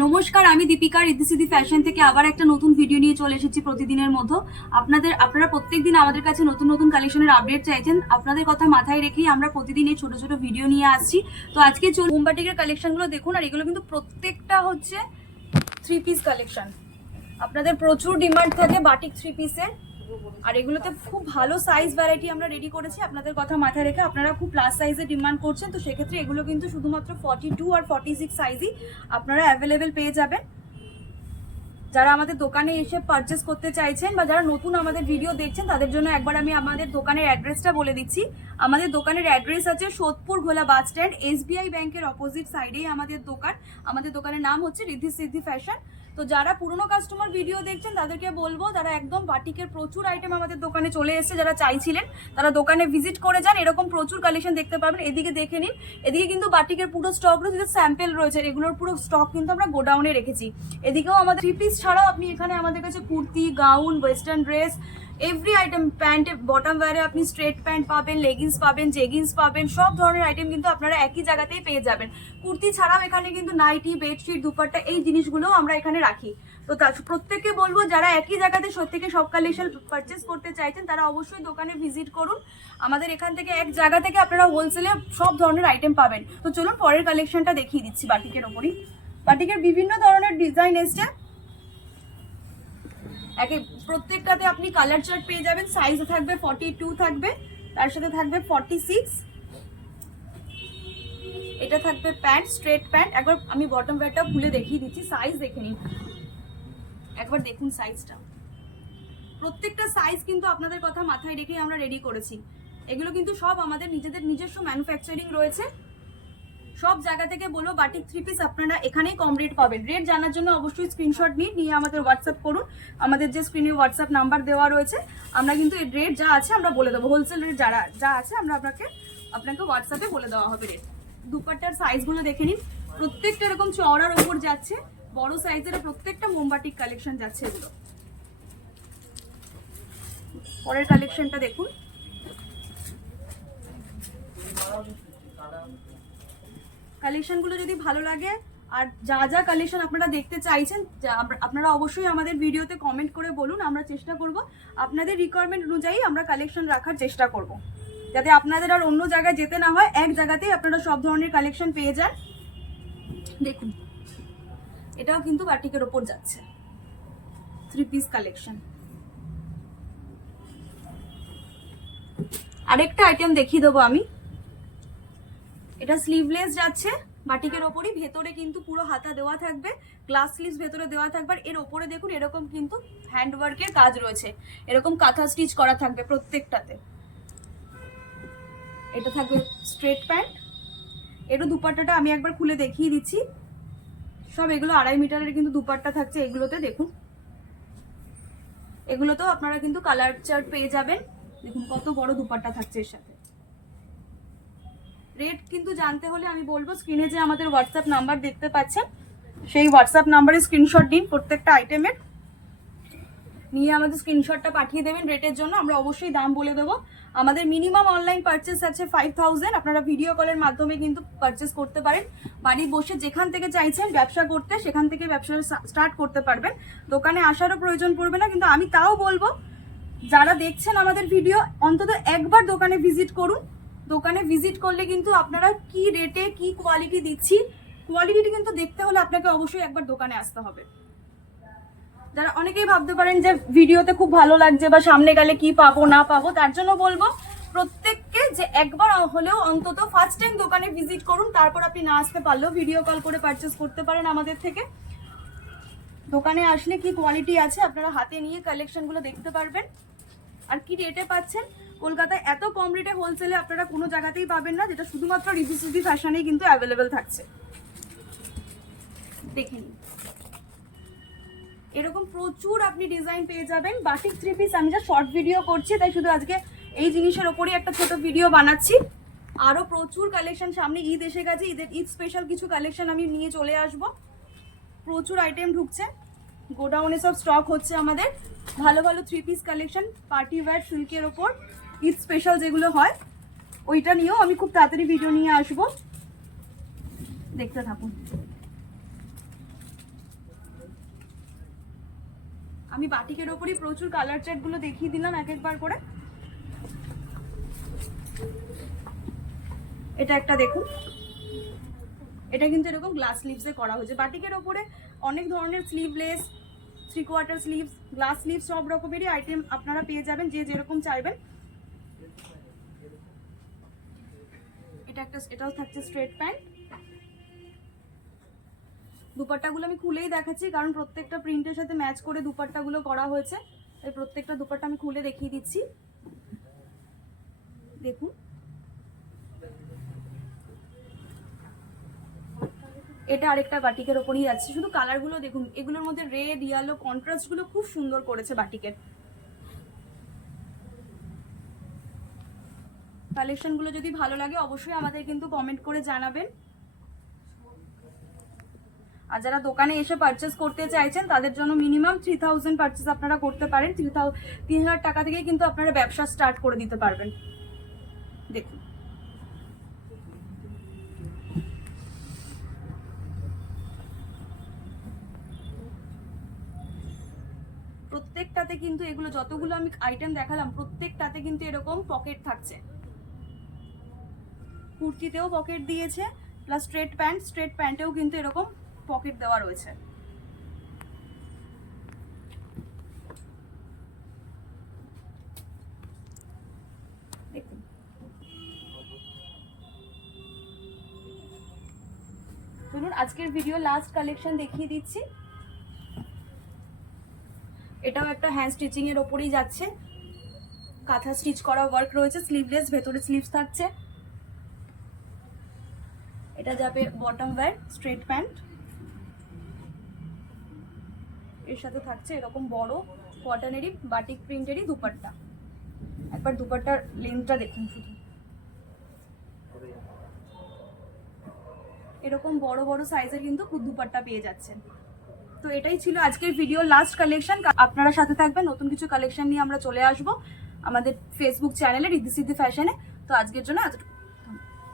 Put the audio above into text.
নমস্কার, আমি দীপিকা রিদ্ধিসিদ্ধি ফ্যাশন থেকে আবার একটা নতুন ভিডিও নিয়ে চলে এসেছি প্রতিদিনের মতো। আপনারা প্রত্যেকদিন আমাদের কাছে নতুন নতুন কালেকশনের আপডেট চাইছেন। আপনাদের কথা মাথায় রেখেই আমরা প্রতিদিন এই ছোট ছোট ভিডিও নিয়ে আসছি। তো আজকে মোমবাটিকের কালেকশনগুলো দেখুন, আর এগুলো কিন্তু প্রত্যেকটা হচ্ছে 3 পিস কালেকশন। আপনাদের প্রচুর ডিমান্ড থাকে বাটিক 3 পিসের, আর এগুলোতে খুব ভালো সাইজ ভ্যারাইটি আমরা রেডি করেছি। আপনাদের কথা মাথায় রেখে আপনারা খুব প্লাস সাইজে ডিমান্ড করছেন, তো সেক্ষেত্রে এগুলো কিন্তু শুধুমাত্র 42 আর 46 সাইজই আপনারা অ্যাভেলেবেল পেয়ে যাবেন। যারা আমাদের দোকানে এসে পারচেস করতে চাইছেন বা যারা নতুন আমাদের ভিডিও দেখছেন তাদের জন্য একবার আমি আমাদের দোকানের অ্যাড্রেসটা বলে দিচ্ছি। আমাদের দোকানের অ্যাড্রেস আছে সোদপুর ঘোলা বাস স্ট্যান্ড, SBI ব্যাংকের অপোজিট সাইডেই আমাদের দোকান। আমাদের দোকানের নাম হচ্ছে রিদ্ধিসিদ্ধি ফ্যাশন। তো যারা পুরনো কাস্টমার ভিডিও দেখছেন তাদেরকে বলবো, যারা একদম বাটিকের প্রচুর আইটেম আমাদের দোকানে চলে এসেছে, যারা চাইছিলেন তারা দোকানে ভিজিট করে যান। এরকম প্রচুর কালেকশন দেখতে পাবেন। এদিকে দেখে নিন, এদিকে কিন্তু বাটিকের পুরো স্টক রয়েছে, স্যাম্পেল রয়েছে, এগুলোর পুরো স্টক কিন্তু আমরা গোডাউনে রেখেছি। এদিকেও আমাদের 3 পিস ছাড়াও আপনি এখানে আমাদের কাছে kurti, gown, western dress, every item, pant, bottom ওয়্যারে আপনি স্ট্রেট প্যান্ট পাবেন, লেগিংস পাবেন, জেগিংস পাবেন, সব ধরনের আইটেম কিন্তু আপনারা একই জায়গাতেই পেয়ে যাবেন। কুর্তি ছাড়াও এখানে কিন্তু নাইটি, বেডশিট, দুপাট্টা, এই জিনিসগুলো আমরা এখানে রাখি। তো প্রত্যেককে বলবো, যারা একই জায়গাতে থেকে সব কালেকশন পারচেস করতে চাইছেন তারা অবশ্যই দোকানে ভিজিট করুন। আমাদের এখান থেকে এক জায়গা থেকে আপনারা হোলসেলে সব ধরনের আইটেম পাবেন। তো চলুন পরের কালেকশনটা দেখিয়ে দিচ্ছি। বাটিকের ওপরই বাটিকের বিভিন্ন ধরনের ডিজাইন এসছে, প্রত্যেকটাতে আপনি কালার চার্ট পেয়ে যাবেন। সাইজ থাকবে 42 থাকবে, তার সাথে থাকবে 46, এটা থাকবে প্যান্ট, স্ট্রেট প্যান্ট। একবার আমি বটম ওয়্যারটা খুলে দেখিয়ে দিচ্ছি, সাইজ দেখে নিন, একবার দেখুন সাইজটা। প্রত্যেকটা সাইজ কিন্তু আপনাদের কথা মাথায় রেখেই আমরা রেডি করেছি। এগুলো কিন্তু সব আমাদের নিজস্ব ম্যানুফ্যাকচারিং রয়েছে। সব জায়গা থেকে বলো বাটিক 3 পিস আপনারা এখানেই কম রেট পাবেন। রেট জানার জন্য অবশ্যই স্ক্রিনশট নিয়ে আমাদের হোয়াটসঅ্যাপ করুন। আমাদের যে স্ক্রিনে হোয়াটসঅ্যাপ নাম্বার দেওয়া রয়েছে, আমরা কিন্তু এই রেট যা আছে আমরা বলে দেবো। হোলসেল রেট যা আছে আমরা আপনাকে হোয়াটসঅ্যাপে বলে দেওয়া হবে রেট। দুপাট্টার সাইজগুলো দেখে নিন, প্রত্যেকটা এরকম চওড়ার ওপর যাচ্ছে, বড় সাইজের প্রত্যেকটা মোমবাটিক কালেকশন যাচ্ছে এগুলো। পরের কালেকশনটা দেখুন, কালেকশনগুলো যদি ভালো লাগে আর যা কালেকশন আপনারা দেখতে চাইছেন আপনারা অবশ্যই আমাদের ভিডিওতে কমেন্ট করে বলুন। আমরা চেষ্টা করব আপনাদের রিকোয়ারমেন্ট অনুযায়ী আমরা কালেকশন রাখার চেষ্টা করব, যাতে আপনাদের আর অন্য জায়গায় যেতে না হয়, এক জায়গাতেই আপনারা সব ধরনের কালেকশন পেয়ে যান। দেখুন এটাও কিন্তু বাটিকের ওপর যাচ্ছে, 3 পিস কালেকশন। আরেকটা আইটেম দেখিয়ে দেবো আমি, এটা স্লিভলেস যাচ্ছে বাটিকের ওপরই, ভেতরে কিন্তু পুরো হাতা দেওয়া থাকবে, গ্লাস স্লিভস ভেতরে দেওয়া থাকবে। এর ওপরে দেখুন এরকম কিন্তু হ্যান্ডওয়ার্কের কাজ রয়েছে, এরকম কাঁথা স্টিচ করা থাকবে প্রত্যেকটাতে। এটা থাকবে স্ট্রেট প্যান্ট, এরও দুপাট্টাটা আমি একবার খুলে দেখিয়ে দিচ্ছি। সব এগুলো 2.5 মিটারের কিন্তু দুপাট্টা থাকছে এগুলোতে। দেখুন এগুলোতেও আপনারা কিন্তু কালার চার্ট পেয়ে যাবেন। দেখুন কত বড় দুপাট্টা থাকছে এর সাথে। রেট কিন্তু জানতে হলে আমি বলবো, স্ক্রিনে যে আমাদের হোয়াটসঅ্যাপ নাম্বার দেখতে পাচ্ছেন সেই হোয়াটসঅ্যাপ নাম্বারে স্ক্রিনশট দিন প্রত্যেকটা আইটেমের, নিয়ে আমাদের স্ক্রিনশটটা পাঠিয়ে দেবেন। রেটের জন্য আমরা অবশ্যই দাম বলে দেবো। আমাদের মিনিমাম অনলাইন পারচেস আছে 5000। আপনারা ভিডিও কলের মাধ্যমে কিন্তু পারচেস করতে পারেন। বাড়ি বসে যেখান থেকে চাইছেন ব্যবসা করতে, সেখান থেকে ব্যবসা স্টার্ট করতে পারবেন। দোকানে আসারও প্রয়োজন পড়বে না। কিন্তু আমি তাও বলবো, যারা দেখছেন আমাদের ভিডিও অন্তত একবার দোকানে ভিজিট করুন। দোকানে ভিজিট করলে কিন্তু আপনারা কি রেটে কি কোয়ালিটি দিচ্ছি, কোয়ালিটি কিন্তু দেখতে হলে আপনাকে অবশ্যই একবার দোকানে আসতে হবে। যারা অনেকেই ভাবতে পারেন যে ভিডিওতে খুব ভালো লাগছে বা সামনে গেলে কি পাবো না পাবো, তার জন্য বলবো প্রত্যেককে যে একবার হলেও অন্তত ফার্স্ট টাইম দোকানে ভিজিট করুন। তারপর আপনি না আসতে পারলেও ভিডিও কল করে পারচেস করতে পারেন আমাদের থেকে। দোকানে আসলে কি কোয়ালিটি আছে আপনারা হাতে নিয়ে কালেকশনগুলো দেখতে পারবেন। আর কি রেটে পাচ্ছেন, কলকাতায় এত কম রেটে হোলসেলে আপনারা কোনো জায়গাতেই পাবেন না, যেটা শুধুমাত্র রিদ্ধিসিদ্ধি ফ্যাশনেই কিন্তু অ্যাভেলেবেল থাকছে। দেখে নিন, এরকম প্রচুর আপনি ডিজাইন পেয়ে যাবেন। বাটিক 3 পিস আমি যা শর্ট ভিডিও করছি, তাই শুধু আজকে এই জিনিসের ওপরই একটা ছোট ভিডিও বানাচ্ছি। আরো প্রচুর কালেকশন, সামনে ঈদ এসে গেছে, ঈদ স্পেশাল কিছু কালেকশন আমি নিয়ে চলে আসব। প্রচুর আইটেম ঢুকছে, গোডাউনে সব স্টক হচ্ছে আমাদের। ভালো ভালো 3 পিস কালেকশন, পার্টি ওয়্যার সিল্কের ওপর ঈদ স্পেশাল যেগুলো হয়, ওইটা নিয়েও আমি খুব তাড়াতাড়ি ভিডিও নিয়ে আসবো, দেখতে থাকুন। আমি বাটিকের ওপরই প্রচুর কালার চার্টগুলো দেখিয়ে দিলাম এক একবার করে। এটা একটা দেখুন, এটা কিন্তু এরকম গ্লাস স্লিভসে করা হয়েছে। বাটিকের ওপরে অনেক ধরনের স্লিভলেস, 3/4 স্লিভস, গ্লাস স্লিভস সব রকমেরই আইটেম আপনারা পেয়ে যাবেন, যে যেরকম চাইবেন। এটাও থাকছে স্ট্রেট প্যান্ট। দুপাট্টাগুলো আমি খুলেই দেখাচ্ছি, কারণ প্রত্যেকটা প্রিন্টের সাথে ম্যাচ করে দুপাট্টাগুলো করা হয়েছে। এই প্রত্যেকটা দুপাট্টা আমি খুলে দেখিয়ে দিচ্ছি, দেখুন। এটা আরেকটা বাটিকের ওপরই যাচ্ছে, শুধু কালারগুলো দেখুন, এগুলোর মধ্যে রেড, ইয়েলো কন্ট্রাস্টগুলো খুব সুন্দর করেছে বাটিকের। কালেকশনগুলো যদি ভালো লাগে অবশ্যই আমাদের কিন্তু কমেন্ট করে জানাবেন। আর যারা দোকানে এসে পারচেস করতে চাইছেন তাদের জন্য মিনিমাম 3000 পারচেস আপনারা করতে পারেন। 3000 টাকা থেকে কিন্তু আপনারা ব্যবসা স্টার্ট করে দিতে পারবেন। দেখুন, প্রত্যেকটাতে কিন্তু এগুলো যতগুলো আমি আইটেম দেখালাম প্রত্যেকটাতে কিন্তু এরকম পকেট থাকছে। কুর্তিতেও পকেট দিয়েছে, প্লাস স্ট্রেট প্যান্টেও কিন্তু এরকম পকেট দেওয়া রয়েছে। দেখুন, চলুন আজকের ভিডিও লাস্ট কালেকশন দেখিয়ে দিচ্ছি। এটাও একটা হ্যান্ড স্টিচিং এর ওপরেই যাচ্ছে, কাঁথা স্টিচ করা ওয়ার্ক রয়েছে, স্লিভলেস, ভেতরে স্লিভস থাকছে। এটা যাবে বটম ওয়্যার, স্ট্রেট প্যান্ট, এর সাথে থাকছে এরকম বড় কটনেরই বাটিক প্রিন্টেরই দুপাট্টা। একবার দুপাট্টার লেন্থটা দেখুন, শুধু এরকম বড় বড় সাইজের কিন্তু দুপাট্টা পেয়ে যাচ্ছেন। তো এটাই ছিল আজকের ভিডিও লাস্ট কালেকশন। আপনারা সাথে থাকবেন, নতুন কিছু কালেকশন নিয়ে আমরা চলে আসবো আমাদের ফেসবুক চ্যানেলে রিদ্ধি সিদ্ধি ফ্যাশনে। তো আজকের জন্য এতটুকু।